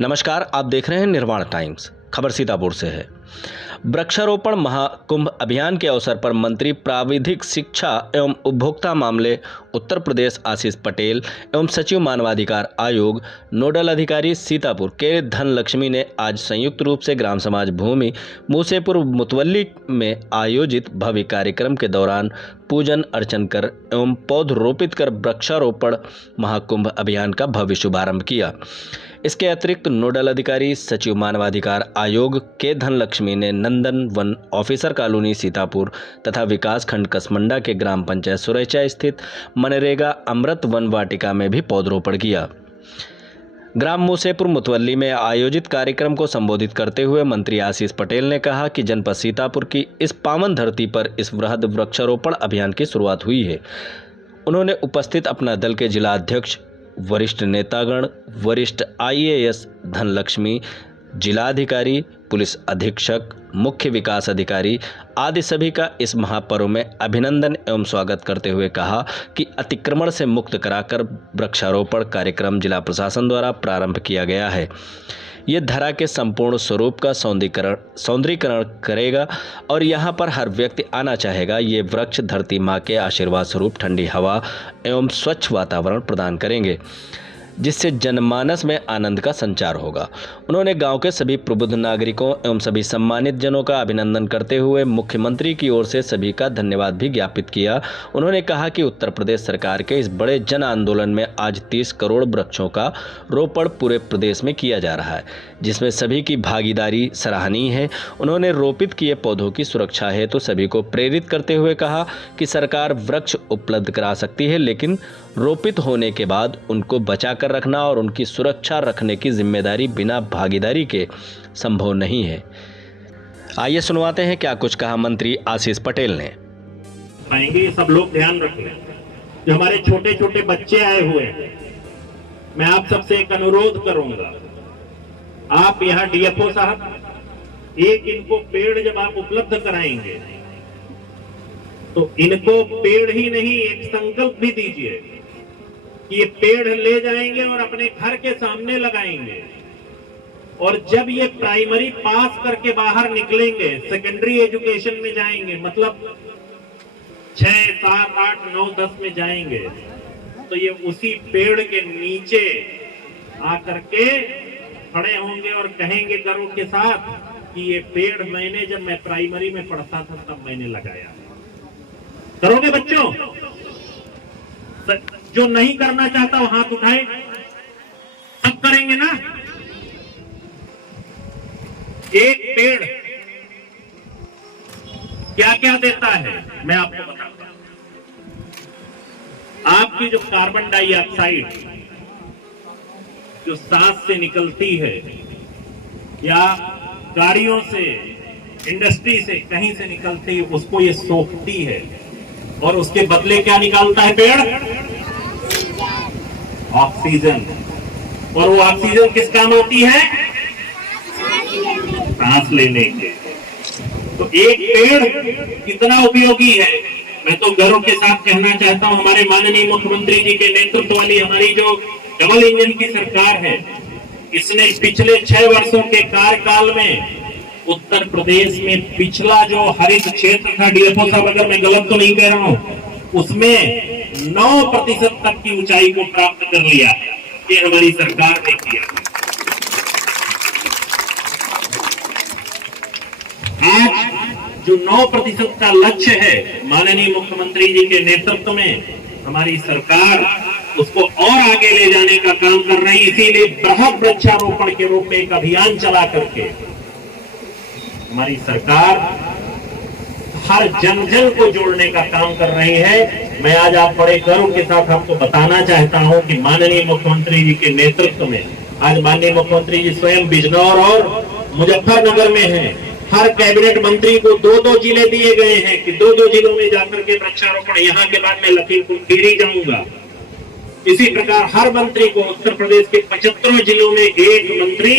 नमस्कार, आप देख रहे हैं निर्माण टाइम्स। खबर सीतापुर से है। वृक्षारोपण महाकुंभ अभियान के अवसर पर मंत्री प्राविधिक शिक्षा एवं उपभोक्ता मामले उत्तर प्रदेश आशीष पटेल एवं सचिव मानवाधिकार आयोग नोडल अधिकारी सीतापुर के धनलक्ष्मी ने आज संयुक्त रूप से ग्राम समाज भूमि मूसेपुर मुतवल्ली में आयोजित भव्य कार्यक्रम के दौरान पूजन अर्चन कर एवं पौधरोपित कर वृक्षारोपण महाकुंभ अभियान का भव्य शुभारंभ किया। इसके अतिरिक्त नोडल अधिकारी सचिव मानवाधिकार आयोग के धनलक्ष्मी ने नंदन वन ऑफिसर कॉलोनी सीतापुर तथा विकास खंड कसमंडा के ग्राम पंचायत सुरैचा स्थित मनरेगा अमृत वन वाटिका में भी पौधरोपण किया। ग्राम मूसेपुर मुतवल्ली में आयोजित कार्यक्रम को संबोधित करते हुए मंत्री आशीष पटेल ने कहा कि जनपद सीतापुर की इस पावन धरती पर इस वृहद वृक्षारोपण अभियान की शुरुआत हुई है। उन्होंने उपस्थित अपना दल के जिला अध्यक्ष, वरिष्ठ नेतागण, वरिष्ठ IAS धनलक्ष्मी, जिलाधिकारी, पुलिस अधीक्षक, मुख्य विकास अधिकारी आदि सभी का इस महापर्व में अभिनंदन एवं स्वागत करते हुए कहा कि अतिक्रमण से मुक्त कराकर वृक्षारोपण कार्यक्रम जिला प्रशासन द्वारा प्रारंभ किया गया है। ये धरा के संपूर्ण स्वरूप का सौंदर्यीकरण करेगा और यहाँ पर हर व्यक्ति आना चाहेगा। ये वृक्ष धरती माँ के आशीर्वाद स्वरूप ठंडी हवा एवं स्वच्छ वातावरण प्रदान करेंगे, जिससे जनमानस में आनंद का संचार होगा। उन्होंने गांव के सभी प्रबुद्ध नागरिकों एवं सभी सम्मानित जनों का अभिनंदन करते हुए मुख्यमंत्री की ओर से सभी का धन्यवाद भी ज्ञापित किया। उन्होंने कहा कि उत्तर प्रदेश सरकार के इस बड़े जन आंदोलन में आज 30 करोड़ वृक्षों का रोपण पूरे प्रदेश में किया जा रहा है, जिसमें सभी की भागीदारी सराहनीय है। उन्होंने रोपित किए पौधों की सुरक्षा हेतु सभी को प्रेरित करते हुए कहा कि सरकार वृक्ष उपलब्ध करा सकती है, लेकिन रोपित होने के बाद उनको बचा कर रखना और उनकी सुरक्षा रखने की जिम्मेदारी बिना भागीदारी के संभव नहीं है। आइए सुनवाते हैं क्या कुछ कहा मंत्री आशीष पटेल ने। आएंगे सब लोग ध्यान रखें, जो हमारे छोटे छोटे बच्चे आए हुए हैं, मैं आप सबसे एक अनुरोध करूंगा, आप यहाँ DFO साहब, एक इनको पेड़ जब आप उपलब्ध कराएंगे तो इनको पेड़ ही नहीं एक संकल्प भी दीजिए कि ये पेड़ ले जाएंगे और अपने घर के सामने लगाएंगे, और जब ये प्राइमरी पास करके बाहर निकलेंगे, सेकेंडरी एजुकेशन में जाएंगे, मतलब 6, 7, 8, 9, 10 में जाएंगे, तो ये उसी पेड़ के नीचे आकर के खड़े होंगे और कहेंगे गर्व के साथ कि ये पेड़ मैंने जब मैं प्राइमरी में पढ़ता था तब मैंने लगाया। करोगे बच्चों? जो नहीं करना चाहता वो हाथ उठाए। सब करेंगे ना? एक पेड़ क्या क्या देता है मैं आपको बताता हूं। आपकी जो कार्बन डाइऑक्साइड जो सांस से निकलती है या गाड़ियों से, इंडस्ट्री से, कहीं से निकलती है, उसको ये सोखती है और उसके बदले क्या निकालता है पेड़? ऑक्सीजन। और वो ऑक्सीजन किस काम आती है? सांस लेने के। तो एक पेड़ कितना उपयोगी है, मैं तो गर्व के साथ कहना चाहता हूं, हमारे माननीय मुख्यमंत्री जी के नेतृत्व वाली हमारी जो डबल इंजन की सरकार है, इसने पिछले 6 वर्षों के कार्यकाल में उत्तर प्रदेश में पिछला जो हरित क्षेत्र था, DFO साहब अगर मैं गलत तो नहीं कह रहा हूं, उसमें 9% तक की ऊंचाई को प्राप्त कर लिया है। ये हमारी सरकार ने किया। आज जो 9% का लक्ष्य है, माननीय मुख्यमंत्री जी के नेतृत्व में हमारी सरकार उसको और आगे ले जाने का काम कर रही है। इसीलिए बृहद वृक्षारोपण के रूप में एक अभियान चला करके हमारी सरकार हर जन जन को जोड़ने का काम कर रही है। मैं आज आप बड़े गर्व के साथ आपको बताना चाहता हूं कि माननीय मुख्यमंत्री जी के नेतृत्व में आज माननीय मुख्यमंत्री जी स्वयं बिजनौर और मुजफ्फरनगर में हैं। हर कैबिनेट मंत्री को 2-2 जिले दिए गए हैं कि 2-2 जिलों में जाकर के वृक्षारोपण। यहाँ के बाद मैं लखीमपुर खीरी जाऊंगा। इसी प्रकार हर मंत्री को उत्तर प्रदेश के 75 जिलों में एक मंत्री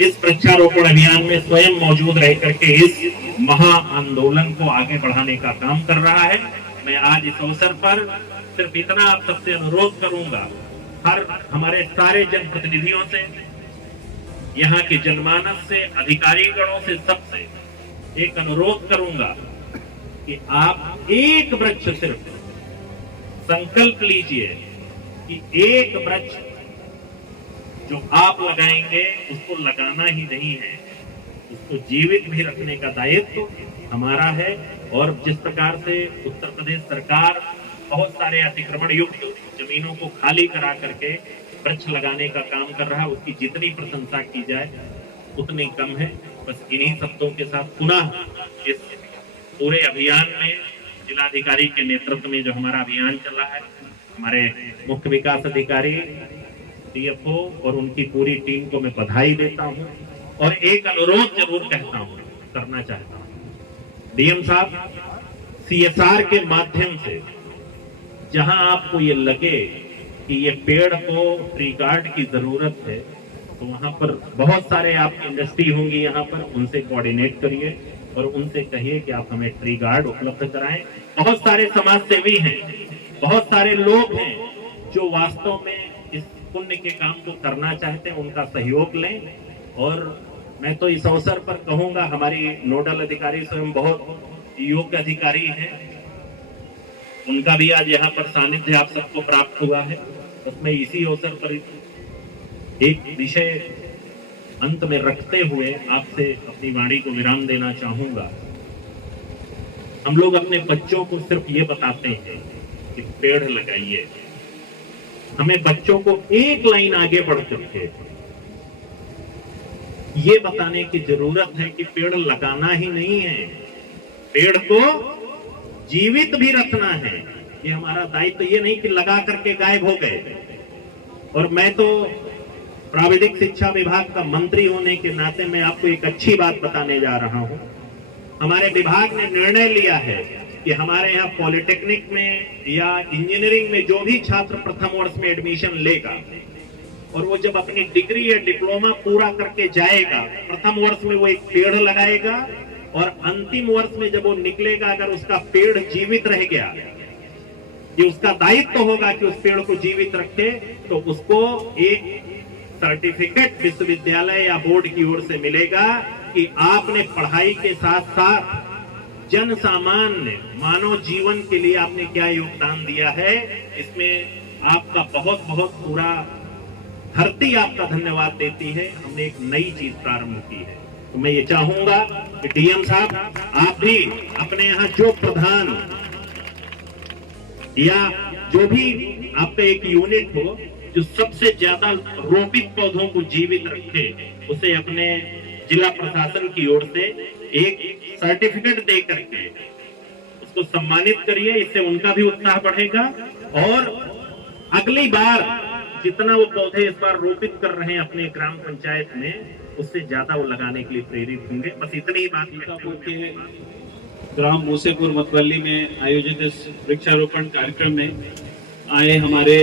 इस वृक्षारोपण अभियान में स्वयं मौजूद रह करके इस महा आंदोलन को आगे बढ़ाने का काम कर रहा है। मैं आज इस अवसर पर सिर्फ इतना आप सबसे अनुरोध करूंगा, हमारे सारे जनप्रतिनिधियों से, यहाँ के जनमानस से, अधिकारीगणों से, सबसे एक अनुरोध करूंगा कि आप एक वृक्ष सिर्फ संकल्प लीजिए कि एक वृक्ष जो आप लगाएंगे उसको लगाना ही नहीं है, उसको जीवित भी रखने का दायित्व हमारा है। और जिस प्रकार से उत्तर प्रदेश सरकार बहुत सारे अतिक्रमण युक्त जमीनों को खाली करा करके वृक्ष लगाने का काम कर रहा है, उसकी जितनी प्रशंसा की जाए उतनी कम है। बस इन्हीं शब्दों के साथ पुनः इस पूरे अभियान में जिलाधिकारी के नेतृत्व में जो हमारा अभियान चला है, हमारे मुख्य विकास अधिकारी डीएफओ और उनकी पूरी टीम को मैं बधाई देता हूं और एक अनुरोध जरूर करना चाहता हूं। डीएम साहब, सीएसआर के माध्यम से जहां आपको ये लगे कि ये पेड़ को ट्री गार्ड की जरूरत है, तो वहां पर बहुत सारे आप इंडस्ट्री होंगी, यहाँ पर उनसे कोऑर्डिनेट करिए और उनसे कहिए कि आप हमें ट्री गार्ड उपलब्ध कराएं। बहुत सारे समाज सेवी हैं, बहुत सारे लोग हैं जो वास्तव में इस पुण्य के काम को करना चाहते हैं, उनका सहयोग लें। और मैं तो इस अवसर पर कहूंगा, हमारी नोडल अधिकारी स्वयं बहुत योग्य अधिकारी हैं, उनका भी आज यहाँ पर सानिध्य आप सबको प्राप्त हुआ है। बस मैं इसी अवसर पर एक विषय अंत में रखते हुए आपसे अपनी वाणी को विराम देना चाहूंगा। हम लोग अपने बच्चों को सिर्फ ये बताते हैं कि पेड़ लगाइए, हमें बच्चों को एक लाइन आगे बढ़ करके ये बताने की जरूरत है कि पेड़ लगाना ही नहीं है, पेड़ को जीवित भी रखना है। ये हमारा दायित्व ये नहीं कि लगा करके गायब हो गए। और मैं तो प्राविधिक शिक्षा विभाग का मंत्री होने के नाते मैं आपको एक अच्छी बात बताने जा रहा हूं। हमारे विभाग ने निर्णय लिया है कि हमारे यहाँ पॉलिटेक्निक में या इंजीनियरिंग में जो भी छात्र प्रथम वर्ष में एडमिशन लेगा और वो जब अपनी डिग्री या डिप्लोमा पूरा करके जाएगा, प्रथम वर्ष में वो एक पेड़ लगाएगा और अंतिम वर्ष में जब वो निकलेगा, अगर उसका पेड़ जीवित रह गया, ये उसका दायित्व होगा कि उस पेड़ को जीवित रखे, तो उसको एक सर्टिफिकेट विश्वविद्यालय या बोर्ड की ओर से मिलेगा कि आपने पढ़ाई के साथ साथ जन सामान्य मानव जीवन के लिए आपने क्या योगदान दिया है। इसमें आपका बहुत बहुत पूरा धरती आपका धन्यवाद देती है। हमने एक नई चीज प्रारंभ की है। तो मैं ये चाहूंगा कि डीएम साहब, आप भी अपने यहाँ जो प्रधान या जो भी आपका एक यूनिट हो जो सबसे ज्यादा रोपित पौधों को जीवित रखे, उसे अपने जिला प्रशासन की ओर से एक सर्टिफिकेट दे करके उसको सम्मानित करिए। इससे उनका भी उत्साह बढ़ेगा और अगली बार जितना वो पौधे इस बार रोपित कर रहे हैं अपने ग्राम पंचायत में, उससे ज्यादा वो लगाने के लिए प्रेरित होंगे। बस इतनी ही बात। ग्राम मूसेपुर मतवली में आयोजित इस वृक्षारोपण कार्यक्रम में आए हमारे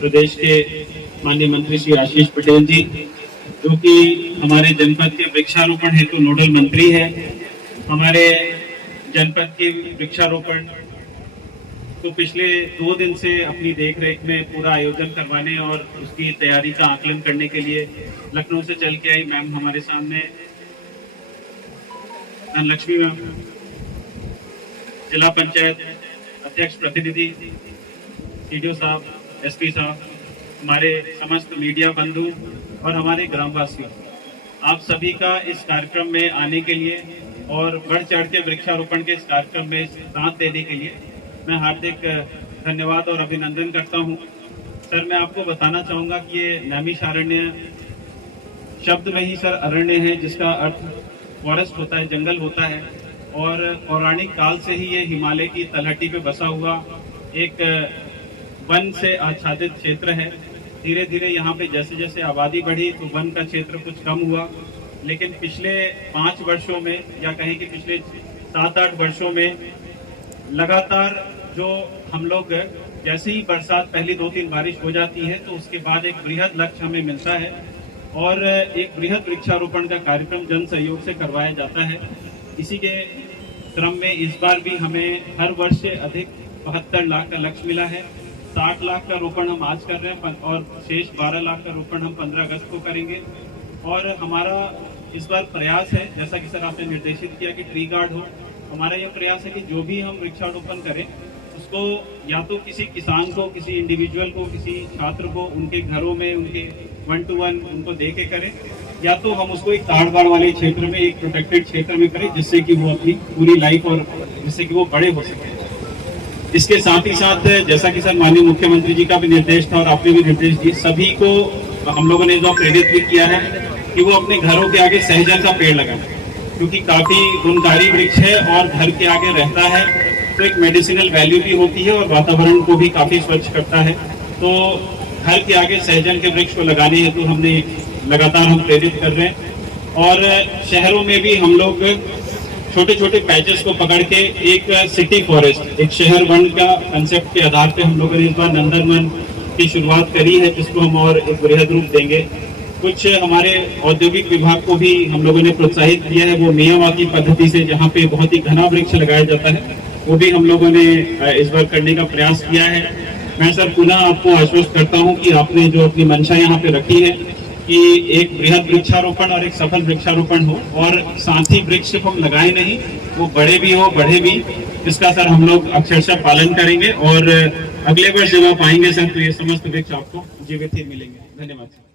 प्रदेश के माननीय मंत्री श्री आशीष पटेल जी, जो कि हमारे जनपद के वृक्षारोपण हेतु नोडल मंत्री है। हमारे जनपद के वृक्षारोपण को पिछले 2 दिन से अपनी देखरेख में पूरा आयोजन करवाने और उसकी तैयारी का आकलन करने के लिए लखनऊ से चल के आई मैम हमारे सामने, धनलक्ष्मी मैम, जिला पंचायत अध्यक्ष प्रतिनिधि, सीडीओ साहब, एसपी साहब, हमारे समस्त मीडिया बंधु और हमारे ग्रामवासियों, आप सभी का इस कार्यक्रम में आने के लिए और बढ़ चढ़ के वृक्षारोपण के इस कार्यक्रम में साथ देने के लिए मैं हार्दिक धन्यवाद और अभिनंदन करता हूं। सर, मैं आपको बताना चाहूंगा कि ये नैमिषारण्य शब्द में ही सर अरण्य है, जिसका अर्थ फॉरेस्ट होता है, जंगल होता है। और पौराणिक काल से ही ये हिमालय की तलहटी पे बसा हुआ एक वन से आच्छादित क्षेत्र है। धीरे धीरे यहाँ पे जैसे जैसे आबादी बढ़ी तो वन का क्षेत्र कुछ कम हुआ, लेकिन पिछले 5 वर्षों में या कहें कि पिछले 7-8 वर्षों में लगातार जो हम लोग, जैसे ही बरसात पहली 2-3 बारिश हो जाती है तो उसके बाद एक बृहद लक्ष्य हमें मिलता है और एक बृहद वृक्षारोपण का कार्यक्रम जन सहयोग से करवाया जाता है। इसी के क्रम में इस बार भी हमें हर वर्ष से अधिक 72 लाख का लक्ष्य मिला है। 60 लाख का रोपण हम आज कर रहे हैं और शेष 12 लाख का रोपण हम 15 अगस्त को करेंगे। और हमारा इस बार प्रयास है, जैसा कि सर आपने निर्देशित किया कि ट्री गार्ड हो, हमारा यह प्रयास है कि जो भी हम वृक्षारोपण करें उसको या तो किसी किसान को, किसी इंडिविजुअल को, किसी छात्र को उनके घरों में, उनके 1 to 1 उनको दे के करें, या तो हम उसको एक ताड़-बाड़ वाले क्षेत्र में, एक प्रोटेक्टेड क्षेत्र में करें, जिससे कि वो अपनी पूरी लाइफ और जिससे कि वो बड़े हो सके। इसके साथ ही साथ जैसा कि सर माननीय मुख्यमंत्री जी का भी निर्देश था और आपने भी निर्देश दिए, सभी को हम लोगों ने जो प्रेरित भी किया है कि वो अपने घरों के आगे सहजन का पेड़ लगाएं, क्योंकि काफी गुणकारी वृक्ष है और घर के आगे रहता है तो एक मेडिसिनल वैल्यू भी होती है और वातावरण को भी काफी स्वच्छ करता है। तो घर के आगे सहजन के वृक्ष को लगाने हेतु हमने लगातार हम प्रेरित कर रहे हैं। और शहरों में भी हम लोग छोटे छोटे पैचेस को पकड़ के एक सिटी फॉरेस्ट, एक शहर वन का कंसेप्ट के आधार पे हम लोगों ने इस बार नंदनवन की शुरुआत करी है, जिसको हम और एक बृहद रूप देंगे। कुछ हमारे औद्योगिक विभाग को भी हम लोगों ने प्रोत्साहित किया है, वो मियावाकी पद्धति से जहाँ पे बहुत ही घना वृक्ष लगाया जाता है, वो भी हम लोगों ने इस बार करने का प्रयास किया है। मैं सर पुनः आपको आश्वस्त करता हूँ कि आपने जो अपनी मंशा यहाँ पे रखी है कि एक बृहद वृक्षारोपण और एक सफल वृक्षारोपण हो, और साथ ही वृक्ष सिर्फ हम लगाए नहीं, वो बड़े भी हो, बढ़े भी, इसका सर हम लोग अक्षरशः पालन करेंगे। और अगले वर्ष जब आप आएंगे सर तो ये समस्त वृक्ष आपको जीवित ही मिलेंगे। धन्यवाद।